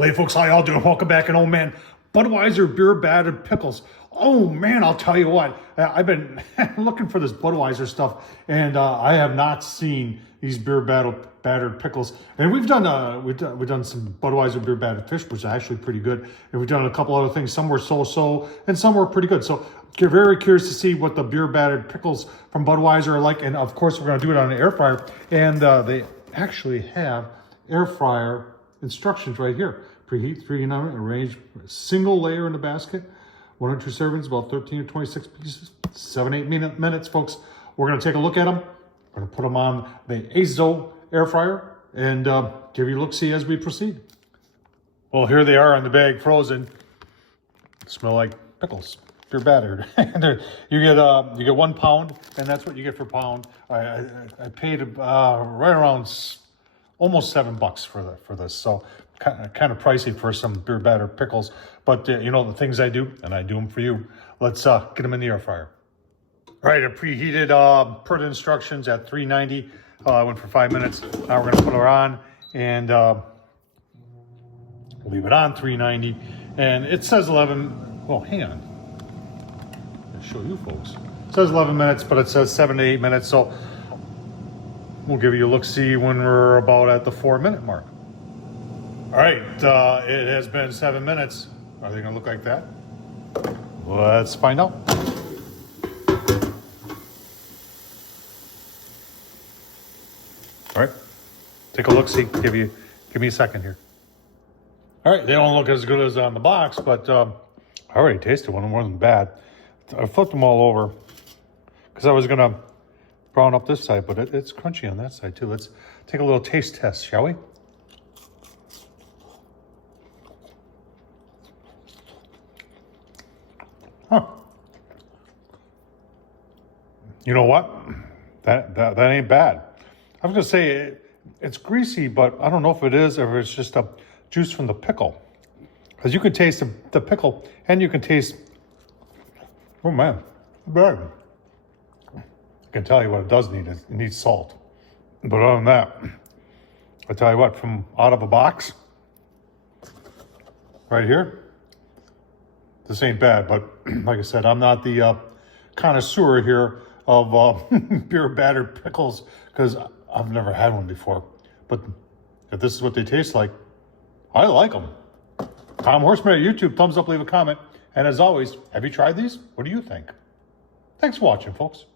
Hey folks, how y'all doing? Welcome back. And oh man, Budweiser beer battered pickles. Oh man, I'll tell you what, I've been looking for this Budweiser stuff, and I have not seen these beer battered pickles. And we've done some Budweiser beer battered fish, which is actually pretty good. And we've done a couple other things. Some were so-so, and some were pretty good. So you're very curious to see what the beer battered pickles from Budweiser are like. And of course, we're going to do it on an air fryer. And they actually have air fryer instructions right here. Preheat 300, arrange single layer in the basket. 1 or 2 servings, about 13 or 26 pieces. 7-8 minutes, folks. We're going to take a look at them. We're going to put them on the Azo air fryer and give you a look-see as we proceed. Well, here they are on the bag, frozen. Smell like pickles. They're battered. you get 1 pound, and that's what you get for pound. I paid right around almost $7 for this, so kind of pricey for some beer battered pickles. But you know the things I do, and I do them for you. Let's get them in the air fryer. All right, I preheated per the instructions at 390. I went for 5 minutes. Now we're gonna put her on and leave it on 390. And it says 11. Well, hang on. I'll show you folks. It says 11 minutes, but it says 7 to 8 minutes. So we'll give you a look-see when we're about at the 4-minute mark. All right, it has been 7 minutes. Are they gonna look like that? Let's find out. All right, take a look-see. Give me a second here. All right, they don't look as good as on the box, but I already tasted one. It wasn't bad. I flipped them all over because I was gonna brown up this side, but it's crunchy on that side too. Let's take a little taste test, shall we? Huh. You know what? That ain't bad. I was gonna say it's greasy, but I don't know if it is or if it's just a juice from the pickle. Because you can taste the pickle and you can taste, oh man, bad. I can tell you what it does need. It needs salt. But other than that, I tell you what, from out of a box, right here, this ain't bad. But like I said, I'm not the connoisseur here of beer battered pickles because I've never had one before. But if this is what they taste like, I like them. Tom Horsman at YouTube, thumbs up, leave a comment. And as always, have you tried these? What do you think? Thanks for watching, folks.